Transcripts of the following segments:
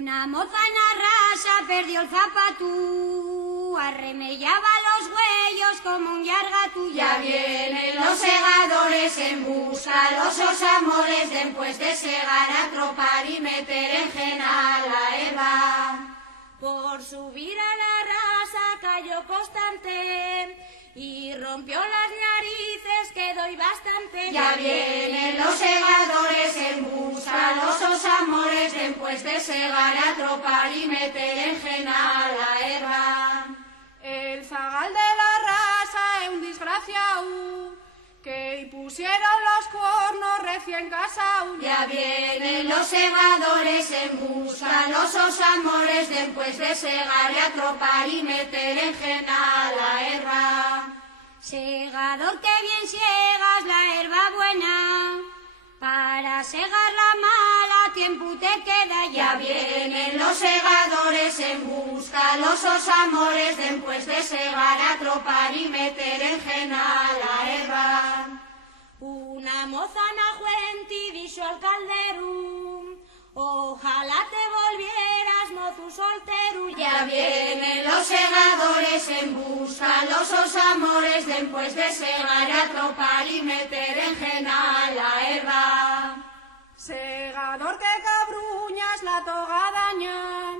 Una moza en Arrasa perdió el zapatú, arremellaba los huellos como un llargatú. Ya vienen los segadores en busca los amores, después de segar a tropar y meter en gena la herba. Por subir a la rasa cayó constante y rompió las narices, quedó y bastante. Ya vienen los segadores en busca los amores, después de segar a tropar y meter en gena la herba. El zagal de la raza es un desgraciado, que pusieron los cuernos recién casados. Ya vienen los segadores en busca los amores, después de segar a tropar y meter en gena la herba. Segador, que bien siegas la herba buena, para segar la mala tiempo te queda. Ya vienen los segadores en busca los amores, después de segar a tropar y meter en gena la herba. Una moza najuenti dijo al caldero, ojalá te volvieras mozo soltero. Ya vienen los segadores en busca los amores, después de segar a tropar y meter en gena la herba. Segador, que cabruñas la togadaña,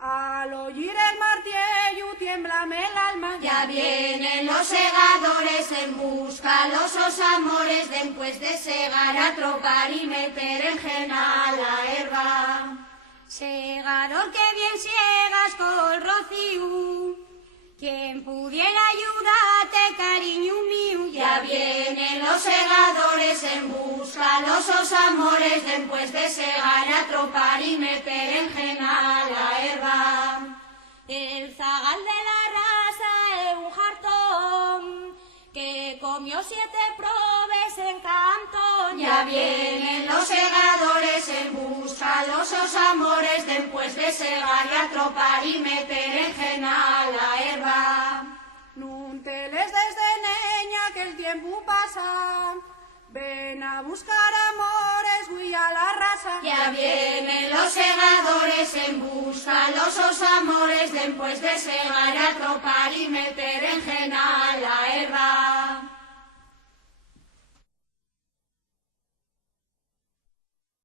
al oír el martillo tiemblame el alma. Ya vienen los segadores en busca los amores, después de segar a tropar y meter en gena la herba. Segador, que bien siegas con rocío, quien pudiera ayudarte, cariño mío. Ya vienen los segadores en busca los amores, después de segar a tropar y meter en gena la herba. El zagal de la raza es un jartón, que comió 7 probes en cantón. Ya vienen los segadores en busca los amores, después de segar a tropar y meter en gena la herba. Nun te les desde neña que el tiempo pasa, ven a buscar amores, güey a la raza. Ya vienen los segadores en busca los amores, después de segar a tropar y meter en gena la herba.